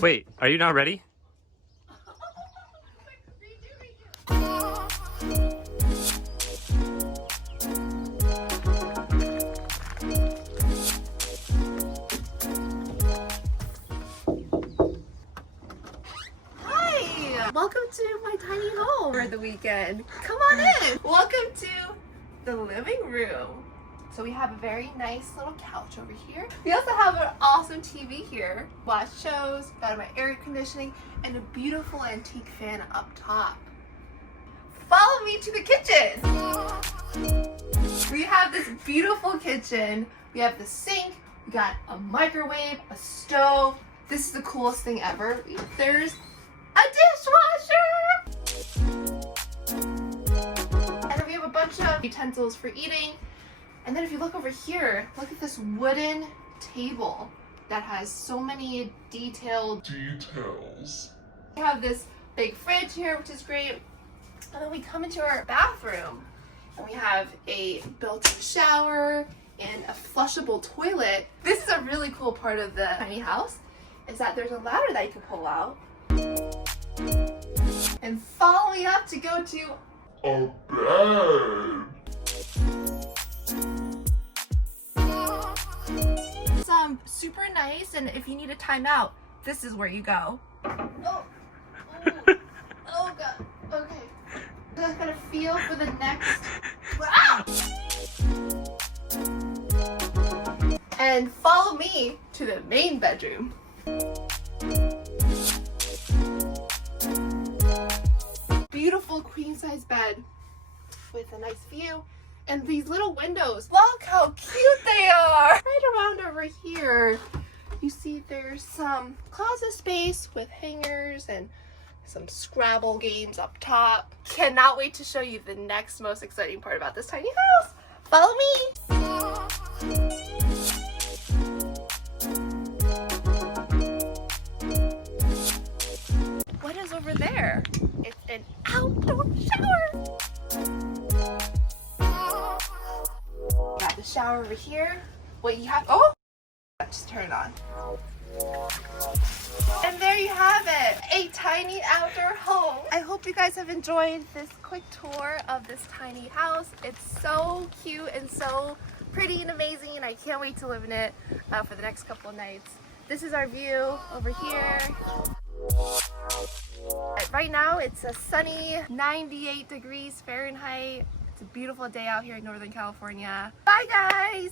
Wait, are you not ready? Hi! Welcome to my tiny home for the weekend. Come on in! Welcome to the living room. So we have a very nice little couch over here. We also have an awesome TV here. Watch shows, got my air conditioning, and a beautiful antique fan up top. Follow me to the kitchen. We have this beautiful kitchen. We have the sink, we got a microwave, a stove. This is the coolest thing ever. There's a dishwasher! And then we have a bunch of utensils for eating. And then if you look over here, look at this wooden table that has so many details. We have this big fridge here, which is great. And then we come into our bathroom and we have a built-in shower and a flushable toilet. This is a really cool part of the tiny house, is that there's a ladder that you can pull out. And follow me up to go to a bed. Super nice, and if you need a timeout, this is where you go. Oh god. Okay. I'm just gonna feel for the next. Ah! And follow me to the main bedroom. Beautiful queen size bed with a nice view. And these little windows, look how cute they are! Right around over here, you see there's some closet space with hangers and some Scrabble games up top. Cannot wait to show you the next most exciting part about this tiny house. Follow me! What is over there? It's an outdoor shower! Got the shower over here. Wait, you have, oh! Just turn it on. And there you have it, a tiny outdoor home. I hope you guys have enjoyed this quick tour of this tiny house. It's so cute and so pretty and amazing, and I can't wait to live in it for the next couple of nights. This is our view over here. Right now it's a sunny 98 degrees Fahrenheit. It's a beautiful day out here in Northern California. Bye guys!